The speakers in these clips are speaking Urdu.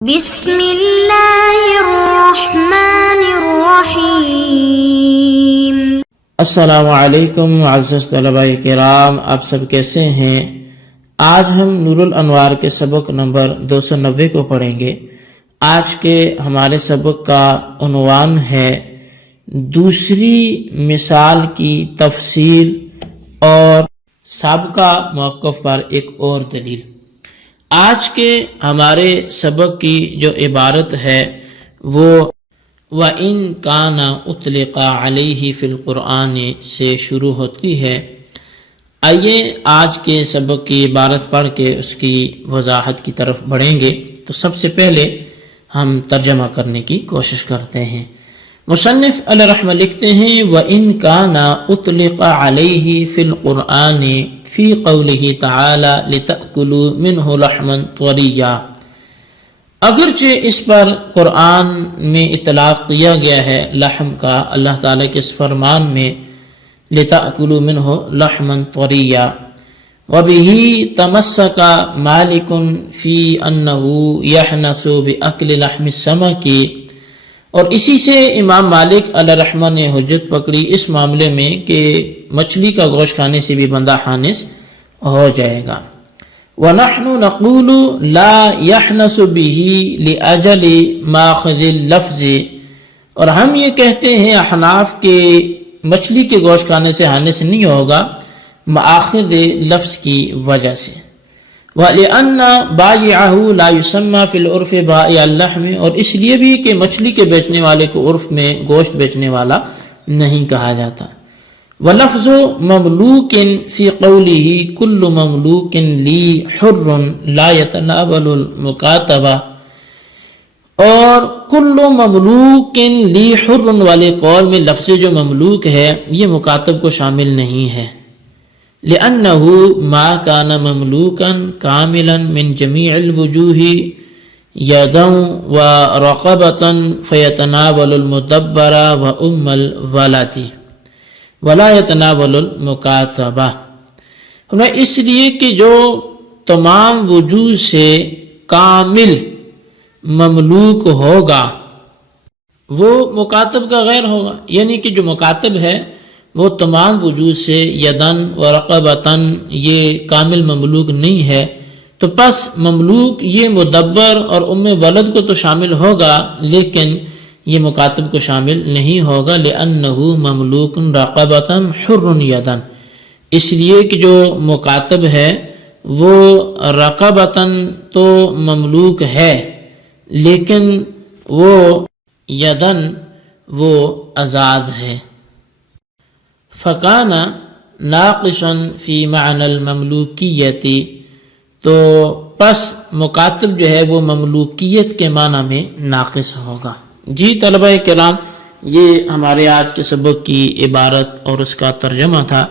بسم اللہ الرحمن الرحیم۔ السلام علیکم معزز طلباء کرام، آپ سب کیسے ہیں؟ آج ہم نور الانوار کے سبق نمبر 290 کو پڑھیں گے۔ آج کے ہمارے سبق کا عنوان ہے دوسری مثال کی تفصیل اور سابقہ موقف پر ایک اور دلیل۔ آج کے ہمارے سبق کی جو عبارت ہے وہ وَإِن كَانَ أُطْلِقَ عَلَيْهِ فِي الْقُرْآنِ سے شروع ہوتی ہے۔ آئیے آج کے سبق کی عبارت پڑھ کے اس کی وضاحت کی طرف بڑھیں گے۔ تو سب سے پہلے ہم ترجمہ کرنے کی کوشش کرتے ہیں۔ مصنف علیہ رحمہ لکھتے ہیں وَإِن كَانَ أُطْلِقَ عَلَيْهِ فِي الْقُرْآنِ فی قولہ تعالی لتأکلوا منہ لحما طریا، اگرچہ اس پر قرآن میں اطلاق کیا گیا ہے لحم کا اللہ تعالیٰ کے اس فرمان میں لتأکلوا منہ لحما طریا، وبہ تمسک مالک فی انہ یحنس باکل لحم السمک، اور اسی سے امام مالک علیہ رحمہ نے حجت پکڑی اس معاملے میں کہ مچھلی کا گوشت کھانے سے بھی بندہ حانس ہو جائے گا۔ وَنَحْنُ نَقُولُ لَا يَحْنَسُ بِهِ لِأَجَلِ مَاخَذِ اللَّفْظِ، اور ہم یہ کہتے ہیں احناف کے مچھلی کے گوشت کھانے سے حانس نہیں ہوگا مآخذ لفظ کی وجہ سے۔ وَلِأَنَّ بَائِعَهُ لَا يُسَمَّى فِي الْعُرْفِ بَائِعَ اللَّحْمِ، اور اس لیے بھی کہ مچھلی کے بیچنے والے کو عرف میں گوشت بیچنے والا نہیں کہا جاتا۔ وَلَفْظُ مَمْلُوكٍ فِي قَوْلِهِ كُلُّ مَمْلُوكٍ لِي حُرٌّ لَا يَتَنَاوَلُ الْمُكَاتَبَةَ، اور کل مملوک لی حر والے قول میں لفظ جو مملوک ہے یہ مکاتب کو شامل نہیں ہے، لأنه ما كان مملوكا كاملا من جميع الوجوه يدا ورقبة فيتناول المدبر وأم الولد ولا يتناول المكاتبة، اس لیے کہ جو تمام وجوہ سے کامل مملوک ہوگا وہ مکاتب کا غیر ہوگا، یعنی کہ جو مکاتب ہے وہ تمام وجوہ سے یدن و رقبتن یہ کامل مملوک نہیں ہے، تو پس مملوک یہ مدبر اور ام ولد کو تو شامل ہوگا لیکن یہ مکاتب کو شامل نہیں ہوگا، لأنہ مملوک رقبتن حر یدن، اس لیے کہ جو مکاتب ہے وہ رقبتن تو مملوک ہے لیکن وہ یدن وہ آزاد ہے۔ فَكَانَ نَاقِصًا فِي مَعْنَى الْمَمْلُوكِيَّةِ، تو پس مکاتب جو ہے وہ مملوکیت کے معنی میں ناقص ہوگا۔ جی طلبہ کرام، یہ ہمارے آج کے سبق کی عبارت اور اس کا ترجمہ تھا۔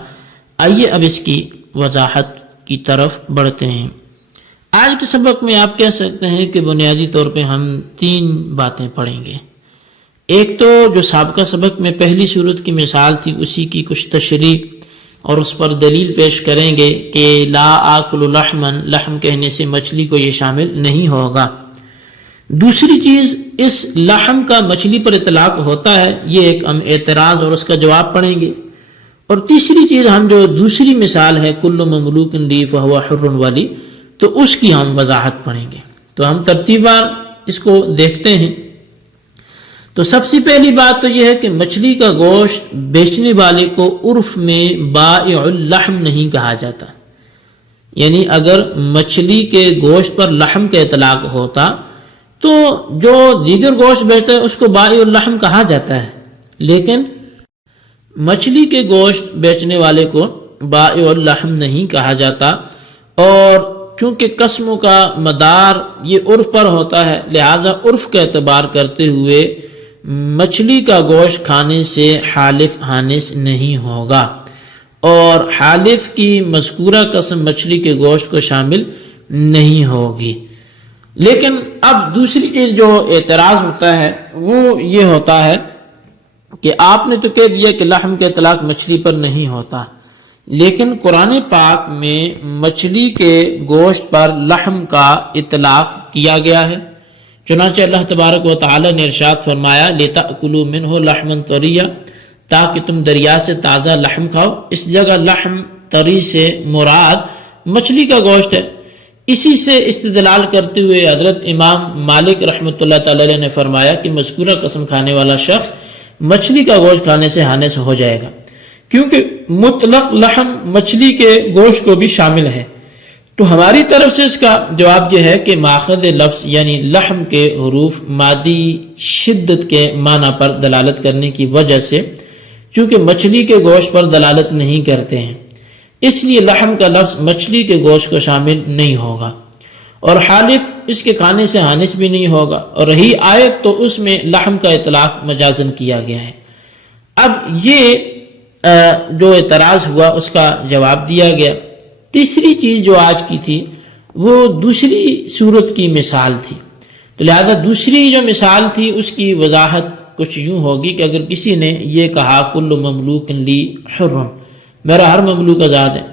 آئیے اب اس کی وضاحت کی طرف بڑھتے ہیں۔ آج کے سبق میں آپ کہہ سکتے ہیں کہ بنیادی طور پہ ہم 3 باتیں پڑھیں گے۔ ایک تو جو سابقہ سبق میں پہلی صورت کی مثال تھی اسی کی کچھ تشریح اور اس پر دلیل پیش کریں گے کہ لا آکل لحما، لحم کہنے سے مچھلی کو یہ شامل نہیں ہوگا۔ دوسری چیز، اس لحم کا مچھلی پر اطلاق ہوتا ہے، یہ ایک ہم اعتراض اور اس کا جواب پڑھیں گے۔ اور تیسری چیز ہم جو دوسری مثال ہے کل مملوک لی فہو حر والی، تو اس کی ہم وضاحت پڑھیں گے۔ تو ہم ترتیب وار اس کو دیکھتے ہیں۔ تو سب سے پہلی بات تو یہ ہے کہ مچھلی کا گوشت بیچنے والے کو عرف میں بائع اللحم نہیں کہا جاتا، یعنی اگر مچھلی کے گوشت پر لحم کا اطلاق ہوتا تو جو دیگر گوشت بیچتا ہے اس کو بائع اللحم کہا جاتا ہے، لیکن مچھلی کے گوشت بیچنے والے کو بائع اللحم نہیں کہا جاتا، اور چونکہ قسموں کا مدار یہ عرف پر ہوتا ہے لہٰذا عرف کا اعتبار کرتے ہوئے مچھلی کا گوشت کھانے سے حالف حانس نہیں ہوگا، اور حالف کی مذکورہ قسم مچھلی کے گوشت کو شامل نہیں ہوگی۔ لیکن اب دوسری چیز جو اعتراض ہوتا ہے وہ یہ ہوتا ہے کہ آپ نے تو کہہ دیا کہ لحم کے اطلاق مچھلی پر نہیں ہوتا، لیکن قرآن پاک میں مچھلی کے گوشت پر لحم کا اطلاق کیا گیا ہے، چنانچہ اللہ تبارک و تعالی نے ارشاد فرمایا لِتَأْكُلُوا مِنْهُ لَحْمًا طَرِيًّا، تاکہ تم دریا سے تازہ لحم کھاؤ۔ اس جگہ لحم طری سے مراد مچھلی کا گوشت ہے۔ اسی سے استدلال کرتے ہوئے حضرت امام مالک رحمۃ اللہ تعالی نے فرمایا کہ مذکورہ قسم کھانے والا شخص مچھلی کا گوشت کھانے سے ہانس ہو جائے گا، کیونکہ مطلق لحم مچھلی کے گوشت کو بھی شامل ہے۔ تو ہماری طرف سے اس کا جواب یہ ہے کہ ماخذ لفظ یعنی لحم کے حروف مادی شدت کے معنی پر دلالت کرنے کی وجہ سے چونکہ مچھلی کے گوشت پر دلالت نہیں کرتے ہیں، اس لیے لحم کا لفظ مچھلی کے گوشت کو شامل نہیں ہوگا، اور حالف اس کے کھانے سے ہانس بھی نہیں ہوگا، اور رہی آیت تو اس میں لحم کا اطلاق مجازن کیا گیا ہے۔ اب یہ جو اعتراض ہوا اس کا جواب دیا گیا۔ تیسری چیز جو آج کی تھی وہ دوسری صورت کی مثال تھی، تو لہذا دوسری جو مثال تھی اس کی وضاحت کچھ یوں ہوگی کہ اگر کسی نے یہ کہا کل مملوک لی حر، میرا ہر مملوک آزاد ہے،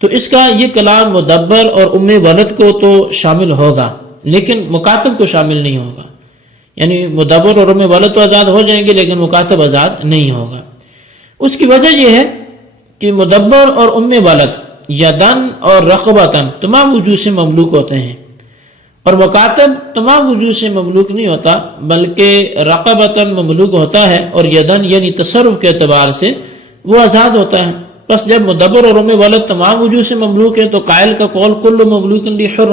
تو اس کا یہ کلام مدبر اور ام ولد کو تو شامل ہوگا لیکن مکاتب کو شامل نہیں ہوگا، یعنی مدبر اور ام ولد تو آزاد ہو جائیں گے لیکن مکاتب آزاد نہیں ہوگا۔ اس کی وجہ یہ ہے کہ مدبر اور ام ولد یدن اور رقبتن تمام وجوہ سے مملوک ہوتے ہیں، اور مکاتب تمام وجوہ سے مملوک نہیں ہوتا بلکہ رقبتن مملوک ہوتا ہے، اور یدن یعنی تصرف کے اعتبار سے وہ آزاد ہوتا ہے۔ بس جب مدبر اور ام ولد تمام وجوہ سے مملوک ہیں تو قائل کا قول کل مملوک لی حر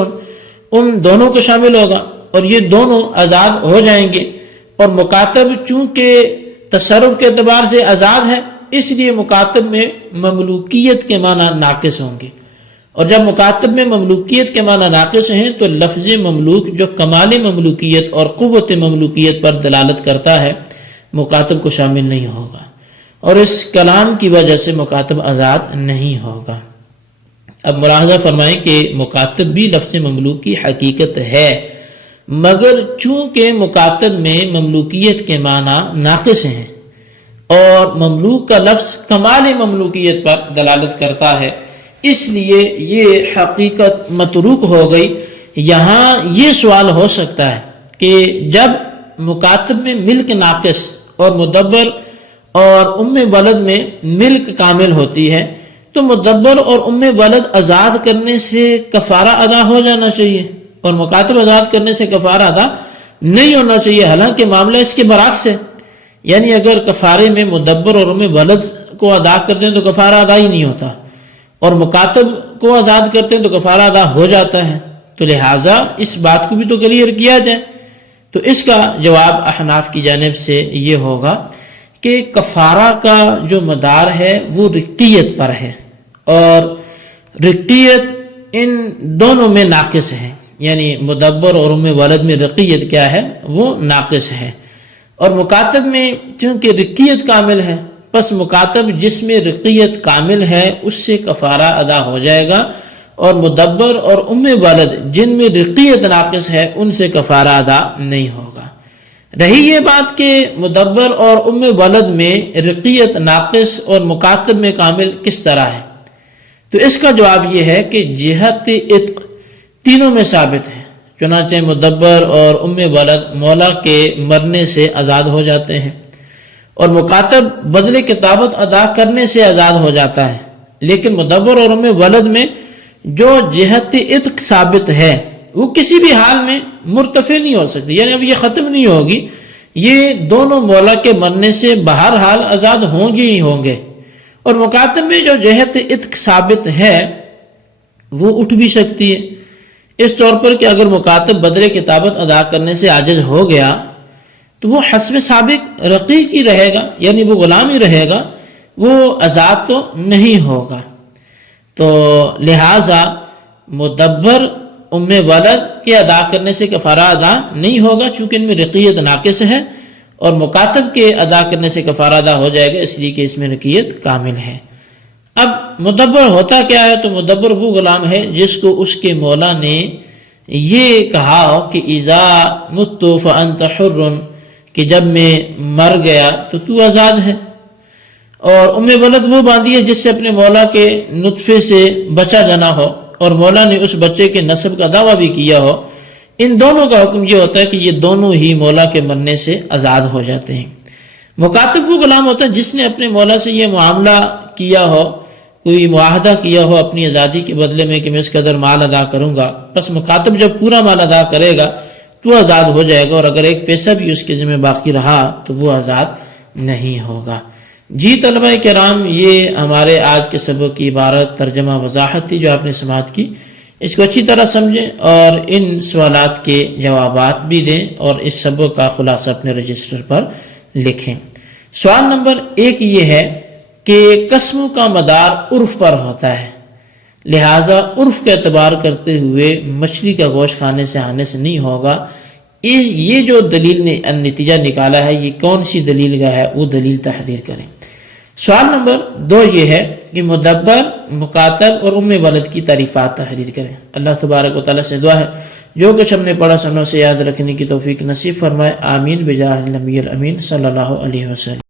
ان دونوں کو شامل ہوگا، اور یہ دونوں آزاد ہو جائیں گے، اور مکاتب چونکہ تصرف کے اعتبار سے آزاد ہے اس لیے مکاتب میں مملوکیت کے معنی ناقص ہوں گے، اور جب مکاتب میں مملوکیت کے معنی ناقص ہیں تو لفظ مملوک جو کمال مملوکیت اور قوت مملوکیت پر دلالت کرتا ہے مکاتب کو شامل نہیں ہوگا، اور اس کلام کی وجہ سے مکاتب آزاد نہیں ہوگا۔ اب ملاحظہ فرمائیں کہ مکاتب بھی لفظ مملوک کی حقیقت ہے، مگر چونکہ مکاتب میں مملوکیت کے معنی ناقص ہیں اور مملوک کا لفظ کمال مملوکیت پر دلالت کرتا ہے اس لیے یہ حقیقت متروک ہو گئی۔ یہاں یہ سوال ہو سکتا ہے کہ جب مکاتب میں ملک ناقص اور مدبر اور ام ولد میں ملک کامل ہوتی ہے تو مدبر اور ام ولد آزاد کرنے سے کفارہ ادا ہو جانا چاہیے، اور مکاتب آزاد کرنے سے کفارہ ادا نہیں ہونا چاہیے، حالانکہ معاملہ اس کے برعکس ہے۔ یعنی اگر کفارے میں مدبر اور ام ولد کو ادا کرتے ہیں تو کفارہ ادا ہی نہیں ہوتا، اور مکاتب کو آزاد کرتے ہیں تو کفارہ ادا ہو جاتا ہے، تو لہٰذا اس بات کو بھی تو کلیئر کیا جائے۔ تو اس کا جواب احناف کی جانب سے یہ ہوگا کہ کفارہ کا جو مدار ہے وہ رقیت پر ہے، اور رقیت ان دونوں میں ناقص ہے، یعنی مدبر اور ام ولد میں رقیت کیا ہے وہ ناقص ہے، اور مکاتب میں چونکہ رقیت کامل ہے پس مکاتب جس میں رقیت کامل ہے اس سے کفارہ ادا ہو جائے گا، اور مدبر اور ام ولد جن میں رقیت ناقص ہے ان سے کفارہ ادا نہیں ہوگا۔ رہی یہ بات کہ مدبر اور ام ولد میں رقیت ناقص اور مکاتب میں کامل کس طرح ہے، تو اس کا جواب یہ ہے کہ جہت عتق تینوں میں ثابت ہے، چنانچہ مدبر اور ام ولد مولا کے مرنے سے آزاد ہو جاتے ہیں، اور مکاتب بدلے کتابت ادا کرنے سے آزاد ہو جاتا ہے، لیکن مدبر اور ام ولد میں جو جہت عتق ثابت ہے وہ کسی بھی حال میں مرتفع نہیں ہو سکتی، یعنی اب یہ ختم نہیں ہوگی، یہ دونوں مولا کے مرنے سے بہرحال آزاد ہوں گے ہی ہوں گے، اور مکاتب میں جو جہت عتق ثابت ہے وہ اٹھ بھی سکتی ہے، اس طور پر کہ اگر مکاتب بدلے کتابت ادا کرنے سے عاجز ہو گیا تو وہ حسب سابق رقیق ہی رہے گا، یعنی وہ غلام ہی رہے گا، وہ آزاد تو نہیں ہوگا۔ تو لہٰذا مدبر ام ولد کے ادا کرنے سے کفارہ ادا نہیں ہوگا چونکہ ان میں رقیت ناقص ہے، اور مکاتب کے ادا کرنے سے کفارہ ادا ہو جائے گا اس لیے کہ اس میں رقیت کامل ہے۔ اب مدبر ہوتا کیا ہے؟ تو مدبر وہ غلام ہے جس کو اس کے مولا نے یہ کہا ہو کہ اذا مت فانت حر، کہ جب میں مر گیا تو آزاد ہے، اور ام ولد وہ باندھی ہے جس سے اپنے مولا کے نطفے سے بچہ جنا ہو اور مولا نے اس بچے کے نسب کا دعویٰ بھی کیا ہو، ان دونوں کا حکم یہ ہوتا ہے کہ یہ دونوں ہی مولا کے مننے سے آزاد ہو جاتے ہیں۔ مکاتب وہ غلام ہوتا ہے جس نے اپنے مولا سے یہ معاملہ کیا ہو، کوئی معاہدہ کیا ہو اپنی آزادی کے بدلے میں کہ میں اس قدر مال ادا کروں گا، بس مکاتب جب پورا مال ادا کرے گا تو آزاد ہو جائے گا، اور اگر ایک پیسہ بھی اس کے ذمہ باقی رہا تو وہ آزاد نہیں ہوگا۔ جی طلبہ کرام، یہ ہمارے آج کے سبق کی عبارت ترجمہ وضاحت تھی جو آپ نے سماعت کی۔ اس کو اچھی طرح سمجھیں اور ان سوالات کے جوابات بھی دیں اور اس سبق کا خلاصہ اپنے رجسٹر پر لکھیں۔ سوال نمبر 1 یہ ہے کہ قسموں کا مدار عرف پر ہوتا ہے، لہٰذا عرف کا اعتبار کرتے ہوئے مچھلی کا گوشت کھانے سے آنے سے نہیں ہوگا۔ یہ جو دلیل نے نتیجہ نکالا ہے یہ کون سی دلیل کا ہے، وہ دلیل تحریر کریں۔ سوال نمبر 2 یہ ہے کہ مدبر، مکاتب اور ام ولد کی تعریفات تحریر کریں۔ اللہ تبارک و تعالیٰ سے دعا ہے جو کچھ ہم نے پڑھا سنوں سے یاد رکھنے کی توفیق نصیب فرمائے، آمین بجاہ النبی الامین صلی اللہ علیہ وسلم۔